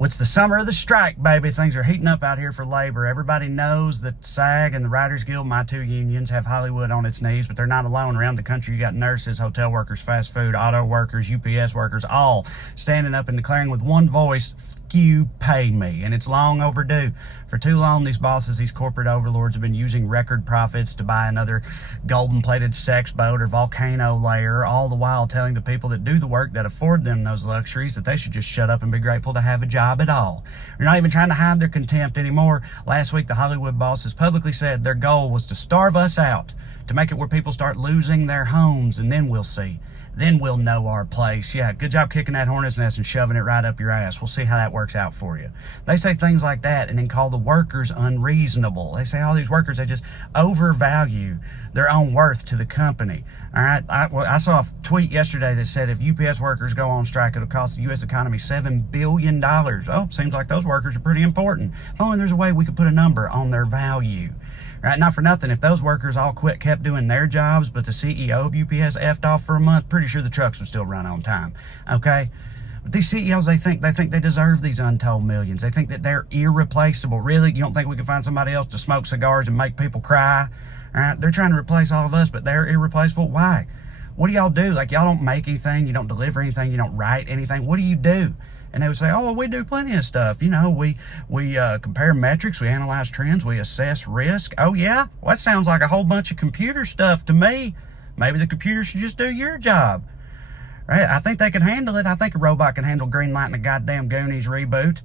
It's the summer of the strike, baby. Things are heating up out here for labor. Everybody knows that SAG and the Writers Guild, my two unions, have Hollywood on its knees, but they're not alone. Around the country, you got nurses, hotel workers, fast food, auto workers, UPS workers, all standing up and declaring with one voice, you pay me. And it's long overdue. For too long, these bosses, these corporate overlords, have been using record profits to buy another golden plated sex boat or volcano layer, all the while telling the people that do the work, that afford them those luxuries, that they should just shut up and be grateful to have a job at all. They're not even trying to hide their contempt anymore. Last week, the Hollywood bosses publicly said their goal was to starve us out, to make it where people start losing their homes, and then we'll see. Then we'll know our place. Yeah, good job kicking that hornet's nest and shoving it right up your ass. We'll see how that works out for you. They say things like that and then call the workers unreasonable. They say all these workers, they just overvalue their own worth to the company. All right, I saw a tweet yesterday that said if UPS workers go on strike, it'll cost the U.S. economy $7 billion. Oh, seems like those workers are pretty important. If only there's a way we could put a number on their value. Right, not for nothing, if those workers all kept doing their jobs, but the CEO of UPS effed off for a month, pretty sure the trucks would still run on time, okay? But these CEOs, they think they deserve these untold millions. They think that they're irreplaceable. Really? You don't think we can find somebody else to smoke cigars and make people cry? All right, they're trying to replace all of us, but they're irreplaceable. Why? What do y'all do? Like, y'all don't make anything, you don't deliver anything, you don't write anything. What do you do? And they would say, oh, well, we do plenty of stuff. You know, we compare metrics, we analyze trends, we assess risk. Oh, yeah? Well, that sounds like a whole bunch of computer stuff to me. Maybe the computer should just do your job. Right? I think they can handle it. I think a robot can handle Greenlight and a goddamn Goonies reboot.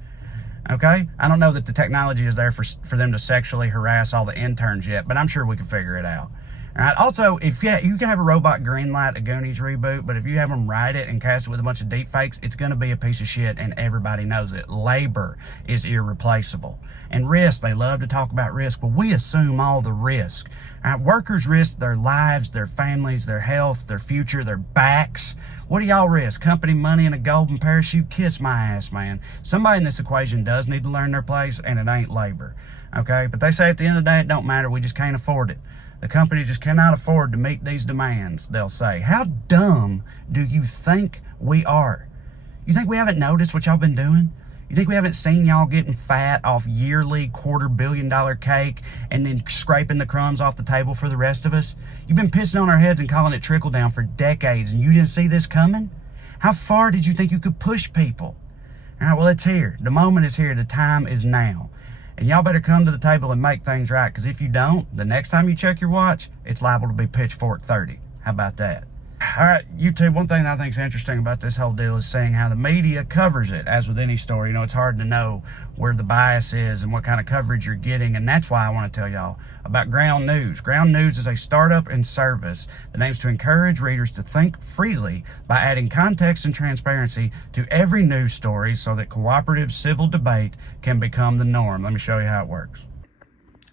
Okay? I don't know that the technology is there for them to sexually harass all the interns yet, but I'm sure we can figure it out. All right. Also, you can have a robot greenlight a Goonies reboot, but if you have them write it and cast it with a bunch of deep fakes, it's going to be a piece of shit, and everybody knows it. Labor is irreplaceable. And risk, they love to talk about risk, but we assume all the risk. All right, workers risk their lives, their families, their health, their future, their backs. What do y'all risk? Company money and a golden parachute? Kiss my ass, man. Somebody in this equation does need to learn their place, and it ain't labor. Okay? But they say at the end of the day, it don't matter. We just can't afford it. The company just cannot afford to meet these demands, they'll say. How dumb do you think we are? You think we haven't noticed what y'all been doing? You think we haven't seen y'all getting fat off yearly $250 million cake and then scraping the crumbs off the table for the rest of us? You've been pissing on our heads and calling it trickle down for decades, and you didn't see this coming? How far did you think you could push people? All right, well, it's here. The moment is here. The time is now. And y'all better come to the table and make things right, because if you don't, the next time you check your watch, it's liable to be pitchfork 30. How about that? All right, YouTube, one thing that I think is interesting about this whole deal is seeing how the media covers it. As with any story, you know, it's hard to know where the bias is and what kind of coverage you're getting, and that's why I want to tell y'all about Ground News. Ground News is a startup and service that aims to encourage readers to think freely by adding context and transparency to every news story so that cooperative civil debate can become the norm. Let me show you how it works.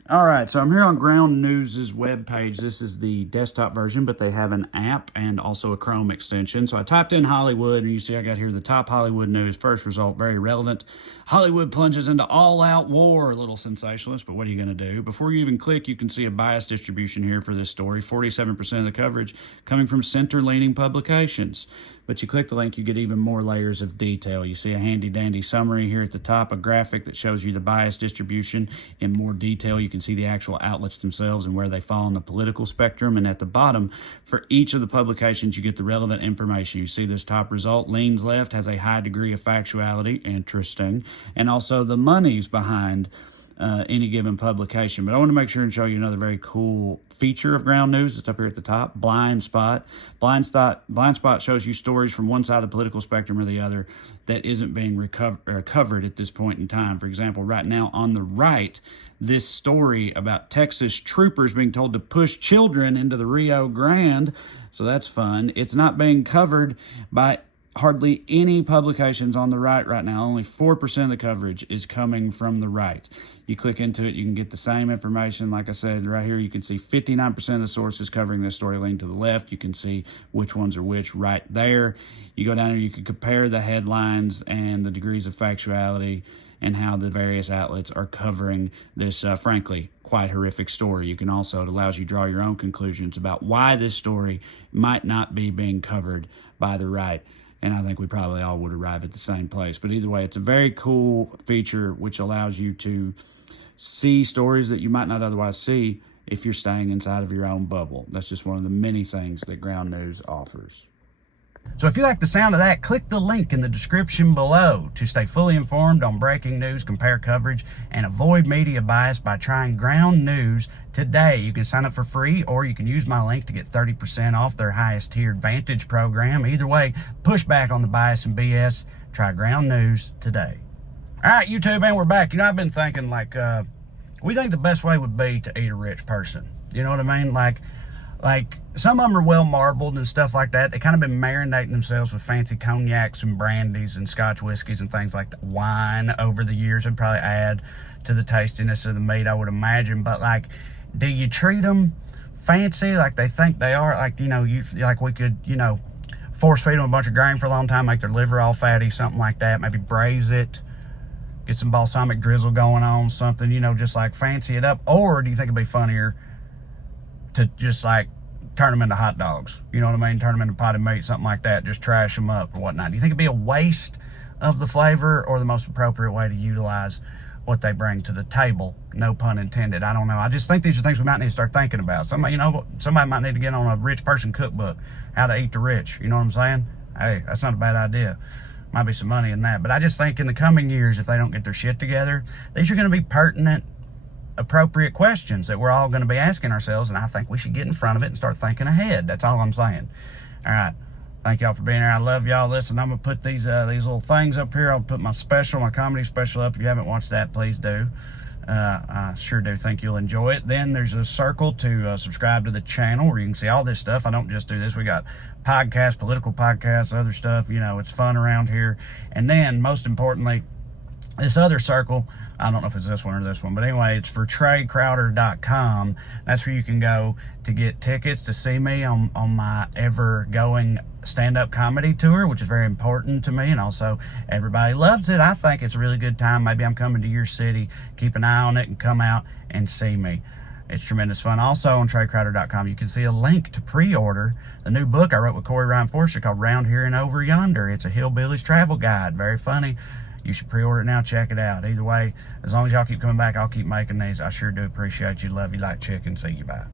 All right, so I'm here on Ground News' webpage. This is the desktop version, but they have an app and also a Chrome extension. So I typed in Hollywood, and you see I got here the top Hollywood news. First result, very relevant. Hollywood plunges into all-out war. A little sensationalist, but what are you going to do? Before you even click, you can see a bias distribution here for this story. 47% of the coverage coming from center-leaning publications. But you click the link, you get even more layers of detail. You see a handy-dandy summary here at the top, a graphic that shows you the bias distribution in more detail. You can see the actual outlets themselves and where they fall on the political spectrum. And at the bottom, for each of the publications, you get the relevant information. You see this top result, leans left, has a high degree of factuality, interesting, and also the money's behind any given publication. But I want to make sure and show you another very cool feature of Ground News. It's up here at the top, Blind Spot. Blind Spot shows you stories from one side of the political spectrum or the other that isn't being covered at this point in time. For example, right now on the right, this story about Texas troopers being told to push children into the Rio Grande. So that's fun. It's not being covered by hardly any publications on the right now. Only 4% of the coverage is coming from the right. You click into it, you can get the same information. Like I said, right here, you can see 59% of the sources covering this story lean to the left. You can see which ones are which right there. You go down here, you can compare the headlines and the degrees of factuality and how the various outlets are covering this, frankly, quite horrific story. You can also, it allows you to draw your own conclusions about why this story might not be being covered by the right. and I think we probably all would arrive at the same place. But either way, it's a very cool feature which allows you to see stories that you might not otherwise see if you're staying inside of your own bubble. That's just one of the many things that Ground News offers. So if you like the sound of that, click the link in the description below to stay fully informed on breaking news, compare coverage, and avoid media bias by trying Ground News today. You can sign up for free, or you can use my link to get 30% off their highest tiered Vantage program. Either way, push back on the bias and BS. Try Ground News today. All right, YouTube, and we're back. You know, I've been thinking, like, we think the best way would be to eat a rich person. You know what I mean? Like some of them are well marbled and stuff like that. They kind of been marinating themselves with fancy cognacs and brandies and Scotch whiskeys and things like that. Wine over the years would probably add to the tastiness of the meat, I would imagine. But like, do you treat them fancy like they think they are? Like, you know, like we could, you know, force feed them a bunch of grain for a long time, make their liver all fatty, something like that. Maybe braise it, get some balsamic drizzle going on, something, you know, just like fancy it up. Or do you think it'd be funnier to just like turn them into hot dogs? You know what I mean? Turn them into potted meat, something like that. Just trash them up or whatnot. Do you think it'd be a waste of the flavor, or the most appropriate way to utilize what they bring to the table? No pun intended. I don't know. I just think these are things we might need to start thinking about. Somebody, you know, somebody might need to get on a rich person cookbook, how to eat the rich. You know what I'm saying? Hey, that's not a bad idea. Might be some money in that. But I just think in the coming years, if they don't get their shit together, these are going to be pertinent, appropriate questions that we're all going to be asking ourselves, and I think we should get in front of it and start thinking ahead. That's all I'm saying. All right, thank y'all for being here. I love y'all. Listen, I'm gonna put these little things up here. I'll put my comedy special up. If you haven't watched that, please do. I sure do think you'll enjoy it. Then there's a circle to subscribe to the channel where you can see all this stuff. I don't just do this. We got podcasts, political podcasts, other stuff. You know, it's fun around here. And then most importantly, this other circle, I don't know if it's this one or this one, but anyway, it's for TreyCrowder.com. That's where you can go to get tickets to see me on my ever-going stand-up comedy tour, which is very important to me, and also everybody loves it. I think it's a really good time. Maybe I'm coming to your city. Keep an eye on it and come out and see me. It's tremendous fun. Also on TreyCrowder.com, you can see a link to pre-order the new book I wrote with Corey Ryan Forster called Round Here and Over Yonder. It's a hillbilly's travel guide. Very funny. You should pre-order it now. Check it out. Either way, as long as y'all keep coming back, I'll keep making these. I sure do appreciate you. Love you like chicken. See you. Bye.